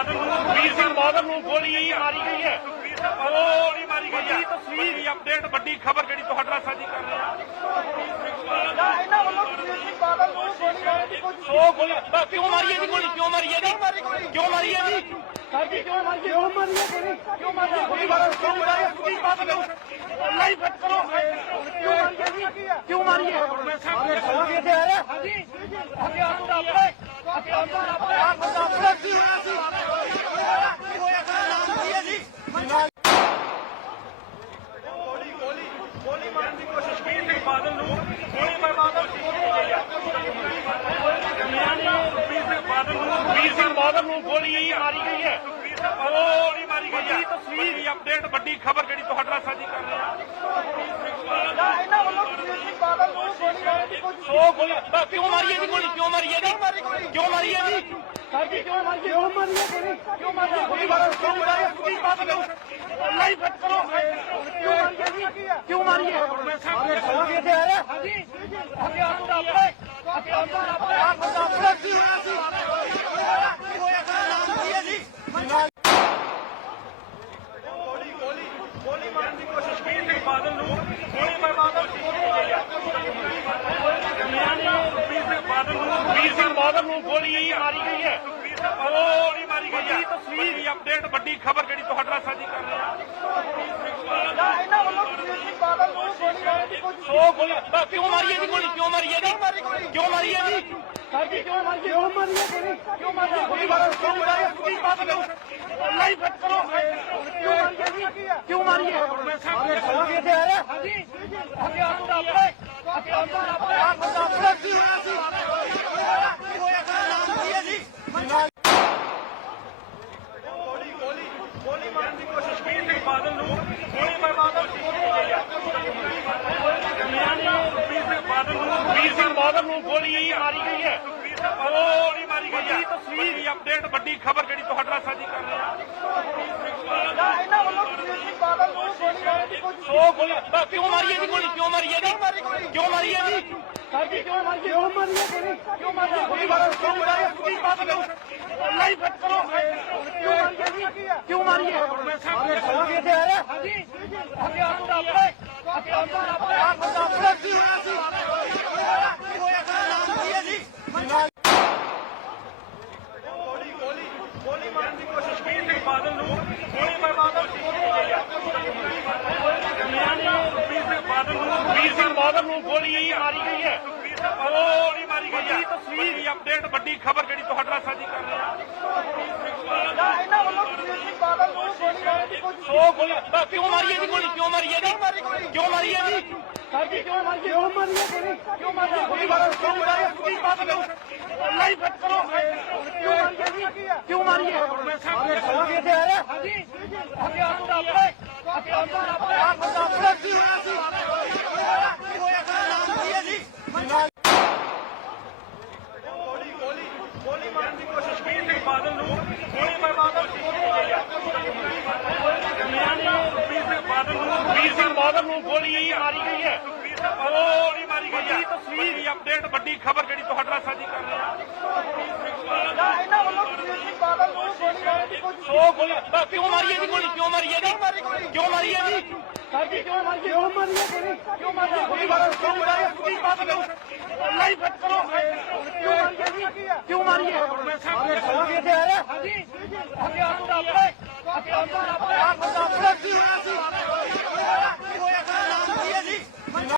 ਬਾਦਲ ਨੂੰ ਵੀਰ ਸਿੰਘ ਬਾਦਲ ਨੂੰ ਗੋਲੀ ਹੀ ਮਾਰੀ ਗਈ ਹੈ ਗੋਲੀ ਮਾਰੀ ਗਈ ਹੈ ਤਸਵੀਰ ਅਪਡੇਟ ਵੱਡੀ ਖਬਰ ਜਿਹੜੀ ਤੁਹਾਡੇ ਨਾਲ ਸਾਂਝੀ ਕਰ ਰਹੇ ਹਾਂ ਇਹਨਾਂ ਵੱਲੋਂ ਵੀਰ ਸਿੰਘ ਬਾਦਲ ਨੂੰ ਗੋਲੀ ਮਾਰਨ ਦੀ ਕੋਸ਼ਿਸ਼ ਉਹ ਗੋਲੀ ਕਿਉਂ ਮਾਰੀ ਇਹਦੀ ਗੋਲੀ ਕਿਉਂ ਮਾਰੀ ਇਹਦੀ ਕਿਉਂ ਮਾਰੀ ਇਹਦੀ ਸਾਡੀ ਕਿਉਂ ਮਾਰੀ ਕਿਉਂ ਮਾਰੀ ਇਹਦੀ ਕਿਉਂ ਮਾਰੀ ਗੋਲੀ ਮਾਰੋ ਗੋਲੀ ਮਾਰੋ ਤੁਸੀਂ ਬਾਦਲ ਨੂੰ ਅੱਲਾ ਹੀ ਫਟ ਕਰੋ ਕਿਉਂ ਮਾਰੀ ਹੈ ਜੀ? ਕਿਉਂ ਮਾਰੀ ਹੈ ਸਾਰੇ ਸਵਾਲ ਇੱਥੇ ਆ ਰਿਹਾ ਕੀ ਕੀ ਕੀ ਹੈ ਜੀ ਹੈ ਮਾਰੀ ਹੈ ਮਾਰੀ ਹੈ ਤਸਵੀਰ ਦੀ ਅਪਡੇਟ ਵੱਡੀ ਖਬਰ ਜਿਹੜੀ ਤੁਹਾਡੇ ਨਾਲ ਸਾਂਝੀ ਕਰ ਰਹੇ ਹਾਂ ਇਹਨਾਂ ਵੱਲੋਂ ਸੁਖਬੀਰ ਸਿੰਘ ਬਾਦਲ ਨੂੰ ਗੋਲੀ ਮਾਰਨ ਦੀ ਕੋਸ਼ਿਸ਼ ਉਹ ਗੋਲੀ ਬਸ ਕਿਉਂ ਮਾਰੀ ਇਹਦੀ ਗੋਲੀ ਕਿਉਂ ਮਾਰੀ ਇਹਦੀ ਮਾਰੀ ਕਿਉਂ ਮਾਰੀ ਇਹਦੀ ਸਾਡੀ ਕਿਉਂ ਮਾਰੀ ਕਿਉਂ ਮਾਰੀ ਹੈ ਗੋਲੀ ਕਿਉਂ ਮਾਰੀ ਹੈ ਗੋਲੀ ਮਾਰਨ ਕਿਉਂ ਮਾਰੀ ਹੈ ਸੁਖਬੀਰ ਬਾਦਲ ਨੂੰ ਨਹੀਂ ਫਟ ਕਰੋ ਕਿਉਂ ਮਾਰੀ ਹੈ ਜੀ? ਕਿਉਂ ਮਾਰੀ ਹੈ ਸਾਰੇ ਸਵਾਲ ਇੱਥੇ ਆ ਰਿਹਾ ਹਾਂਜੀ ਹਥਿਆਰ ਦਾ ਆਪਣੇ ਆਪ ਦਾ ਆਪਣੇ ਕੀ ਹੋਇਆ ਸੀ ਕੀ ਹੋਇਆ ਸੀ ਨਾਮ ਕੀ ਹੈ ਜੀ ਗੋਲੀ ਮਾਰਨ ਦੀ ਕੋਸ਼ਿਸ਼ ਸੁਖਬੀਰ ਸਿੰਘ ਬਾਦਲ ਨੂੰ ਗੋਲੀ ਮਾਰਨ ਦੀ ਕੋਸ਼ਿਸ਼ ਕੀਤੀ ਗਈ ਹੈ ਸੁਖਬੀਰ ਸਿੰਘ ਬਾਦਲ ਨੂੰ ਸੁਖਬੀਰ ਸਿੰਘ ਬਾਦਲ ਨੂੰ ਗੋਲੀ ਮਾਰੀ ਗਈ ਹੈ ਗੋਲੀ ਮਾਰੀ ਗਈ ਹੈ ਤਸਵੀਰ ਦੀ ਅਪਡੇਟ ਵੱਡੀ ਖਬਰ ਜਿਹੜੀ ਤੁਹਾਡੇ ਨਾਲ ਸਾਂਝੀ ਕਰ ਰਹੇ ਹਾਂ ਇਹਨਾਂ ਵੱਲੋਂ ਸਿੰਘ ਬਾਦਲ ਨੂੰ ਗੋਲੀ ਮਾਰਨ ਦੀ ਕੋਸ਼ਿਸ਼ ਉਹ ਗੋਲੀ ਕਿਉਂ ਮਾਰੀ ਇਹਦੀ ਗੋਲੀ ਕਿਉਂ ਮਾਰੀ ਇਹਦੀ ਕਿਉਂ ਮਾਰੀ ਇਹਦੀ ਸਾਡੀ ਕਿਉਂ ਮਾਰੀ ਕਿਉਂ ਮਾਰੀ ਹੈ ਗੋਲੀ ਕਿਉਂ ਮਾਰੀ ਹੈ ਗੋਲੀ ਮਾਰਨ ਕਿਉਂ ਮਾਰੀ ਹੈ ਸੁਖਬੀਰ ਬਾਦਲ ਨੂੰ ਨਹੀਂ ਫਟ ਕਰੋ ਕਿਉਂ ਮਾਰੀ ਹੈ ਜੀ? ਕਿਉਂ ਮਾਰੀ ਹੈ ਸਾਰੇ ਸਵਾਲ ਇੱਥੇ ਆ ਰਿਹਾ ਹਾਂਜੀ ਹਥਿਆਰ ਦਾ ਆਪਣੇ ਹਥਿਆਰ ਦਾ ਆਪਣੇ ਆਪ ਦਾ ਆਪਣੇ ਕੀ ਹੋਇਆ ਸੀ ਕੀ ਹੋਇਆ ਸੀ ਨਾਮ ਕੀ ਹੈ ਜੀ ਗੋਲੀ ਮਾਰਨ ਦੀ ਕੋਸ਼ਿਸ਼ ਸੁਖਬੀਰ ਸਿੰਘ ਬਾਦਲ ਨੂੰ ਗੋਲੀ ਮਾਰਨ ਦੀ ਕੋਸ਼ਿਸ਼ ਕੀਤੀ ਗਈ ਹੈ ਸੁਖਬੀਰ ਸਿੰਘ ਬਾਦਲ ਨੂੰ ਸੁਖਬੀਰ ਸਿੰਘ ਬਾਦਲ ਨੂੰ ਗੋਲੀ ਮਾਰੀ ਗਈ ਹੈ ਸੁਖਬੀਰ ਸਿੰਘ ਬਾਦਲ ਨੂੰ ਗੋਲੀ ਮਾਰੀ ਗਈ ਹੈ ਤਸਵੀਰ ਦੀ ਅਪਡੇਟ ਵੱਡੀ ਖਬਰ ਜਿਹੜੀ ਤੁਹਾਡੇ ਨਾਲ ਸਾਂਝੀ ਕਰ ਰਹੇ ਹਾਂ ਇਹਨਾਂ ਵੱਲੋਂ ਸੁਖਬੀਰ ਸਿੰਘ ਬਾਦਲ ਨੂੰ ਗੋਲੀ ਮਾਰਨ ਦੀ ਕੋਸ਼ਿਸ਼ ਉਹ ਗੋਲੀ ਬਸ ਕਿਉਂ ਮਾਰੀ ਇਹਦੀ ਗੋਲੀ ਕਿਉਂ ਮਾਰੀ ਇਹਦੀ ਮਾਰੀ ਗੋਲੀ ਕਿਉਂ ਮਾਰੀ ਇਹਦੀ ਸਾਡੀ ਕਿਉਂ ਮਾਰੀ ਕਿਉਂ ਮਾਰੀ ਹੈ ਗੋਲੀ ਕਿਉਂ ਮਾਰੀ ਹੈ ਗੋਲੀ ਮਾਰਨ ਕਿਉਂ ਮਾਰੀ ਹੈ ਸੁਖਬੀਰ ਬਾਦਲ ਨੂੰ ਨਹੀਂ ਫਟ ਕਰੋ ਕਿਉਂ ਮਾਰੀ ਹੈ ਜੀ? ਕਿਉਂ ਮਾਰੀ ਹੈ ਸਾਰੇ ਆ ਰਿਹਾ। ਹਾਂਜੀ। ਹਥਿਆਰ ਦਾ ਆਪਣੇ ਹਥਿਆਰ ਦਾ ਆਪਣੇ। ਆਪ ਦਾ ਆਪਣੇ। ਕੀ ਹੋਇਆ ਸੀ ਕੀ ਹੋਇਆ ਸੀ ਨਾਮ ਕੀ ਹੈ ਜੀ ਗੋਲੀ ਮਾਰਨ ਦੀ ਕੋਸ਼ਿਸ਼ ਸੁਖਬੀਰ ਸਿੰਘ ਬਾਦਲ ਨੂੰ ਗੋਲੀ ਮਾਰਨ ਦੀ ਕੋਸ਼ਿਸ਼ ਕੀਤੀ ਗਈ ਹੈ। ਸੁਖਬੀਰ ਸਿੰਘ ਬਾਦਲ ਨੂੰ ਸੁਖਬੀਰ ਸਿੰਘ ਬਾਦਲ ਨੂੰ ਗੋਲੀ ਮਾਰੀ ਗਈ ਹੈ। ਸੁਖਬੀਰ ਸਿੰਘ ਗੋਲੀ ਮਾਰੀ ਗਈ ਹੈ ਤਸਵੀਰ। ਦੀ ਅਪਡੇਟ ਵੱਡੀ ਖਬਰ ਜਿਹੜੀ ਤੁਹਾਡੇ ਨਾਲ ਸਾਂਝੀ ਕਰ ਰਹੇ ਹਾਂ ਇਹਨਾਂ ਵੱਲੋਂ ਸੁਖਬੀਰ ਸਿੰਘ ਬਾਦਲ ਨੂੰ ਗੋਲੀ ਮਾਰਨ ਦੀ ਕੋਸ਼ਿਸ਼ ਉਹ ਗੋਲੀ ਬਸ ਕਿਉਂ ਮਾਰੀ ਇਹਦੀ ਗੋਲੀ ਕਿਉਂ ਮਾਰੀ ਇਹਦੀ ਮਾਰੀ ਗੋਲੀ ਕਿਉਂ ਮਾਰੀ ਇਹਦੀ ਸਾਡੀ ਕਿਉਂ ਮਾਰੀ ਕਿਉਂ ਮਾਰੀ ਸੁਖਬੀਰ ਸਿੰਘ ਬਾਦਲ ਨੂੰ ਗੋਲੀ ਮਾਰੀ ਗਈ ਹੈ। ਗੋਲੀ ਮਾਰੀ ਗਈ ਹੈ। ਤਸਵੀਰ ਦੀ ਅਪਡੇਟ ਵੱਡੀ ਖਬਰ ਜਿਹੜੀ ਤੁਹਾਡੇ ਨਾਲ ਸਾਂਝੀ ਕਰ ਰਹੇ। ਹਾਂ ਇਹਨਾਂ ਵੱਲੋਂ ਸੁਖਬੀਰ ਸਿੰਘ ਬਾਦਲ ਨੂੰ ਗੋਲੀ ਮਾਰਨ ਦੀ ਕੋਸ਼ਿਸ਼ ਕਿਉਂ ਮਾਰੀ ਇਹਦੀ ਗੋਲੀ? ਕਿਉਂ ਮਾਰੀ ਮਾਰੀ ਗੋਲੀ ਕਿਉਂ ਮਾਰੀ ਇਹਦੀ? ਸਾਡੀ ਕਿਉਂ ਮਰ ਗਈ ਕਿਉਂ ਮਰ ਗਈ ਕਿਉਂ ਮਰ ਗਈ ਕੋਈ ਬਾਤ ਕਿਉਂ ਮਰ ਗਈ ਕੋਈ ਬਾਤ ਨਹੀਂ ਅੱਲਾ ਹੀ ਫਟ ਕਰੋ। ਕਿਉਂ ਮਰ ਗਈ ਕਿਉਂ ਮਰ ਗਈ ਮੈਂ ਸਭ ਨੂੰ ਖੋਲ ਕੇ ਦੇ ਰਿਹਾ ਹਾਂਜੀ। ਅੱਗੇ ਆਪ ਦਾ ਆਪਣੇ ਆਪ ਦਾ ਆਪਣੇ। ਆਪ ਦਾ ਆਪਣੇ। ਕੀ ਹੋਇਆ? ਸੀ ਕੀ ਹੋਇਆ? ਸੀ ਨਾਮ ਕੀ ਸੀ